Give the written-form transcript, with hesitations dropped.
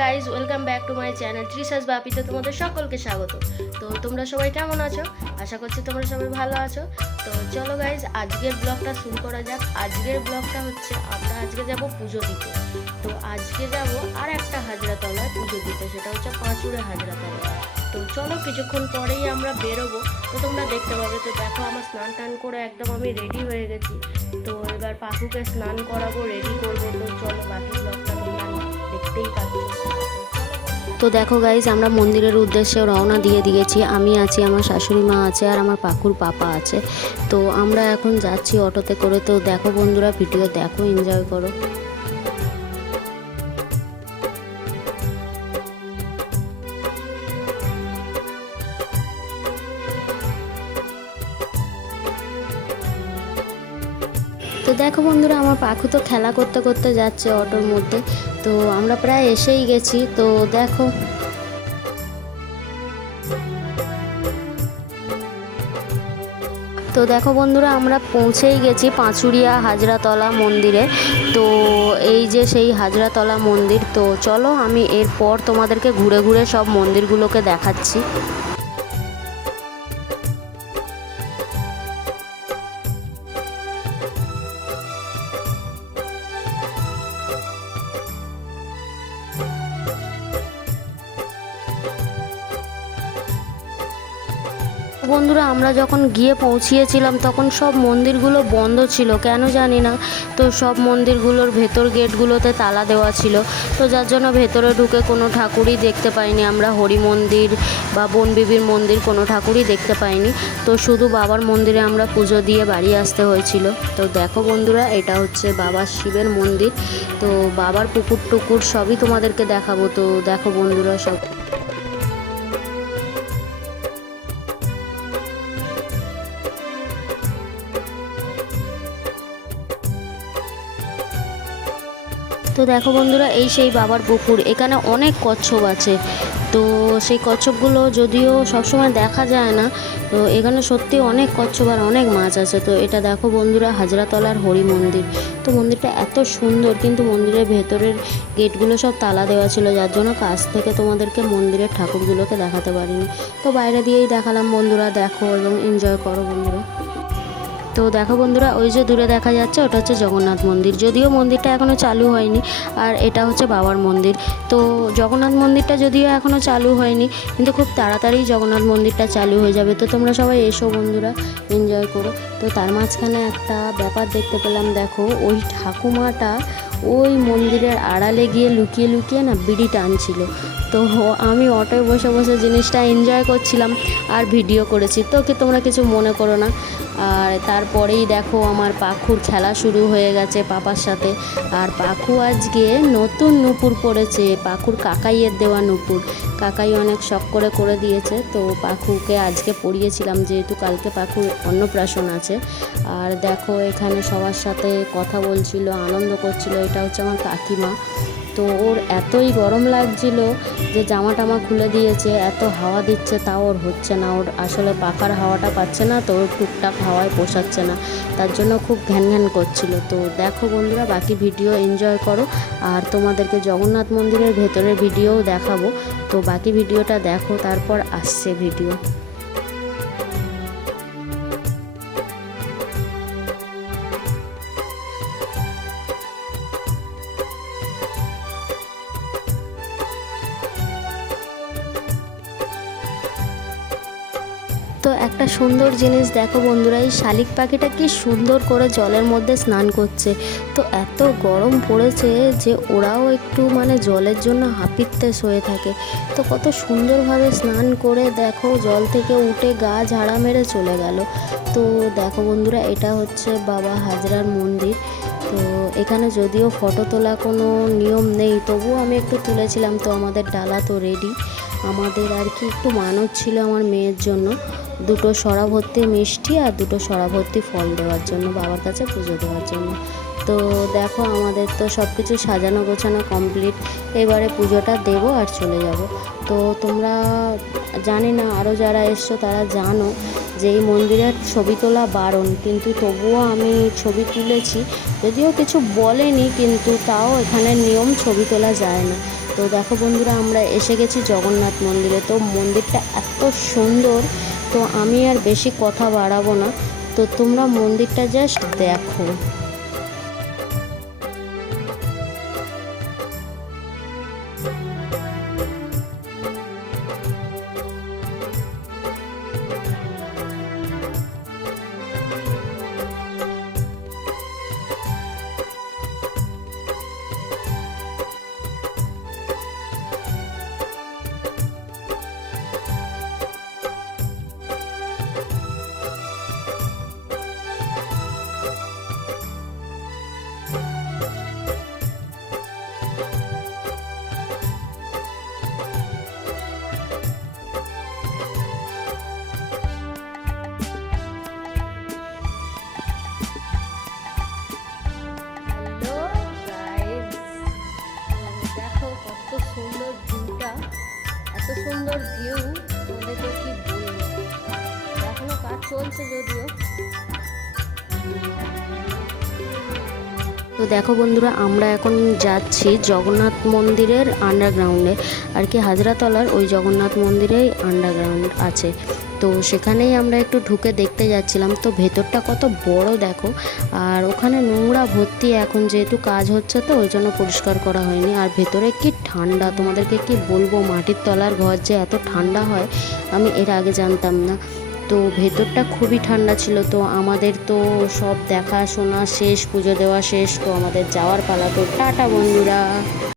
Guys, welcome back to my channel ত্রিশাস বাপিতে তোমাদের সকলকে স্বাগত। তো তোমরা সবাই কেমন আছো? আশা করছি তোমরা সবাই ভালো আছো। তো চলো গাইজ, আজকের ব্লগটা শুরু করা যাক। আজকের ব্লগটা হচ্ছে আমরা আজকে যাব পুজো দিতে। তো আজকে যাব আর একটা হাজরাতলায় পুজো দিতে, সেটা হচ্ছে পাঁচুড়ে হাজরাতলা। তো চলো, কিছুক্ষণ পরেই আমরা বেরোবো, তো তোমরা দেখতে পাবে। তো দেখো, আমার স্নান টান করে একদম আমি রেডি হয়ে গেছি। তো এবার পাখুকে স্নান করাবো, রেডি করবো। তো চলো, বাকি ব্লগটা তোমরা দেখতেই পাচ্ছ। তো দেখো গাইজ, আমরা মন্দিরের উদ্দেশ্যে রওনা দিয়ে দিয়েছি। আমি আছি, আমার শাশুড়ি মা আছে, আর আমার পাকুর পাপা আছে। তো আমরা এখন যাচ্ছি অটোতে করে। তো দেখো বন্ধুরা, ভিডিও দেখো, এনজয় করো। তো দেখো বন্ধুরা, আমার পাখু তো খেলা করতে করতে যাচ্ছে অটোর মধ্যে। তো আমরা প্রায় এসেই গেছি। তো দেখো, বন্ধুরা, আমরা পৌঁছেই গেছি পাঁচুড়িয়া হাজরাতলা মন্দিরে। তো এই যে সেই হাজরাতলা মন্দির। তো চলো, আমি এরপর তোমাদেরকে ঘুরে ঘুরে সব মন্দিরগুলোকে দেখাচ্ছি। বন্ধুরা, আমরা যখন গিয়ে পৌঁছিয়েছিলাম তখন সব মন্দিরগুলো বন্ধ ছিল, কেন জানি না। তো সব মন্দিরগুলোর ভেতর গেটগুলোতে তালা দেওয়া ছিল। তো যার জন্য ভেতরে ঢুকে কোনো ঠাকুরই দেখতে পাইনি আমরা। হরি মন্দির বা বনবিবির মন্দির কোনো ঠাকুরই দেখতে পাইনি। তো শুধু বাবার মন্দিরে আমরা পুজো দিয়ে বাড়ি আসতে হয়েছিল। তো দেখো বন্ধুরা, এটা হচ্ছে বাবার শিবের মন্দির। তো বাবার পুকুর টুকুর সবই তোমাদেরকে দেখাবো। তো দেখো বন্ধুরা, সব তো দেখো বন্ধুরা, এই সেই বাবার পুকুর। এখানে অনেক কচ্ছপ আছে। তো সেই কচ্ছপগুলো যদিও সবসময় দেখা যায় না, তো এখানে সত্যি অনেক কচ্ছপ আর অনেক মাছ আছে। তো এটা দেখো বন্ধুরা, হাজরাতলার হরি মন্দির। তো মন্দিরটা এত সুন্দর, কিন্তু মন্দিরের ভেতরের গেটগুলো সব তালা দেওয়া ছিল, যার জন্য কাছ থেকে তোমাদেরকে মন্দিরের ঠাকুরগুলোকে দেখাতে পারিনি। তো বাইরে দিয়েই দেখালাম। বন্ধুরা দেখো এবং এনজয় করো বন্ধুরা। তো দেখো বন্ধুরা, ওই যে দূরে দেখা যাচ্ছে, ওটা হচ্ছে জগন্নাথ মন্দির। যদিও মন্দিরটা এখনও চালু হয়নি। আর এটা হচ্ছে বাবার মন্দির। তো জগন্নাথ মন্দিরটা যদিও এখনও চালু হয়নি, কিন্তু খুব তাড়াতাড়ি জগন্নাথ মন্দিরটা চালু হয়ে যাবে। তো তোমরা সবাই এসো বন্ধুরা, এনজয় করো। তো তার মাঝখানে একটা ব্যাপার দেখতে পেলাম। দেখো, ওই ঠাকুমাটা ওই মন্দিরের আড়ালে গিয়ে লুকিয়ে লুকিয়ে না বিড়ি টানছিল। তো আমি অটোয় বসে বসে জিনিসটা এনজয় করছিলাম আর ভিডিও করেছি। তো তোমরা কিছু মনে করো না। আর তারপরেই দেখো, আমার পাখুর খেলা শুরু হয়ে গেছে পাপার সাথে। আর পাখু আজকে নতুন নুপুর পরেছে, পাখুর কাকাইয়ের দেওয়া নুপুর। কাকাই অনেক শখ করে দিয়েছে। তো পাখুকে আজকে পরিয়েছিলাম, যেহেতু কালকে পাখুর অন্নপ্রাশন আছে। আর দেখো, এখানে সবার সাথে কথা বলছিল, আনন্দ করছিল। এটা হচ্ছে আমার কাকিমা। তো ওর এতই গরম লাগছিল যে জামা টামা খুলে দিয়েছে। এত হাওয়া দিচ্ছে, তাও ওর হচ্ছে না। ওর আসলে পাখার হাওয়াটা পাচ্ছে না, তো ওর টুকটাক হাওয়ায় পোষাচ্ছে না, তার জন্য খুব ঘ্যান ঘ্যান করছিল। তো দেখো বন্ধুরা, বাকি ভিডিও এনজয় করো। আর তোমাদেরকে জগন্নাথ মন্দিরের ভেতরের ভিডিওও দেখাবো। তো বাকি ভিডিওটা দেখো, তারপর আসছে ভিডিও। তো একটা সুন্দর জিনিস দেখো বন্ধুরা, এই শালিক পাখিটা কি সুন্দর করে জলের মধ্যে স্নান করছে। তো এত গরম পড়েছে যে ওরাও একটু জলের জন্য হাঁপিত্তেশ হয়ে থাকে। তো কত সুন্দরভাবে স্নান করে দেখো জল থেকে উঠে গা ঝাড়া মেরে চলে গেল। তো দেখো বন্ধুরা, এটা হচ্ছে বাবা হাজরার মন্দির। তো এখানে যদিও ফটো তোলা কোনো নিয়ম নেই, তবুও আমি একটু তুলেছিলাম। তো আমাদের ডালা তো রেডি। আমাদের আর কি একটু মানত ছিল আমার মেয়ের জন্য, দুটো সরা ভর্তি মিষ্টি আর দুটো সরা ভর্তি ফল দেওয়ার জন্য, বাবার কাছে পুজো দেওয়ার জন্য। তো দেখো, আমাদের তো সব কিছু সাজানো গোছানো কমপ্লিট। এবারে পুজোটা দেবো আর চলে যাব। তো তোমরা জানি না আরও যারা এসছো তারা জানো যে এই মন্দিরের ছবি তোলা বারণ, কিন্তু তবুও আমি ছবি তুলেছি। যদিও কিছু বলেনি, কিন্তু তাও এখানে নিয়ম ছবি তোলা যায় না। তো দেখো বন্ধুরা, আমরা এসে গেছি জগন্নাথ মন্দিরে। তো মন্দিরটা এত সুন্দর, তো আমি আর বেশি কথা বাড়াবো না, তো তোমরা মন্দিরটা জাস্ট দেখো। হ্যালো গাইস, দেখো কত সুন্দর ভিউটা, এত সুন্দর ভিউ তোমাদেরকে কি বলবো। এখনো কাজ চলছে যদিও। তো দেখো বন্ধুরা, আমরা এখন যাচ্ছি জগন্নাথ মন্দিরের আন্ডারগ্রাউন্ডে, আর কি হাজরাতলার ওই জগন্নাথ মন্দিরেই আন্ডারগ্রাউন্ড আছে। তো সেখানেই আমরা একটু ঢুকে দেখতে যাচ্ছিলাম। তো ভেতরটা কত বড় দেখো, আর ওখানে নোংরা ভর্তি, এখন যেহেতু কাজ হচ্ছে তো ওই জন্য পরিষ্কার করা হয়নি। আর ভেতরে কি ঠান্ডা, তোমাদেরকে কি বলবো, মাটির তলার ঘর যে এত ঠান্ডা হয় আমি এর আগে জানতাম না। তো ভেতরটা খুবই ঠান্ডা ছিল। তো আমাদের তো সব দেখাশোনা শেষ, পুজো দেওয়া শেষ, তো আমাদের যাওয়ার পালা। তো টাটা বন্ধুরা।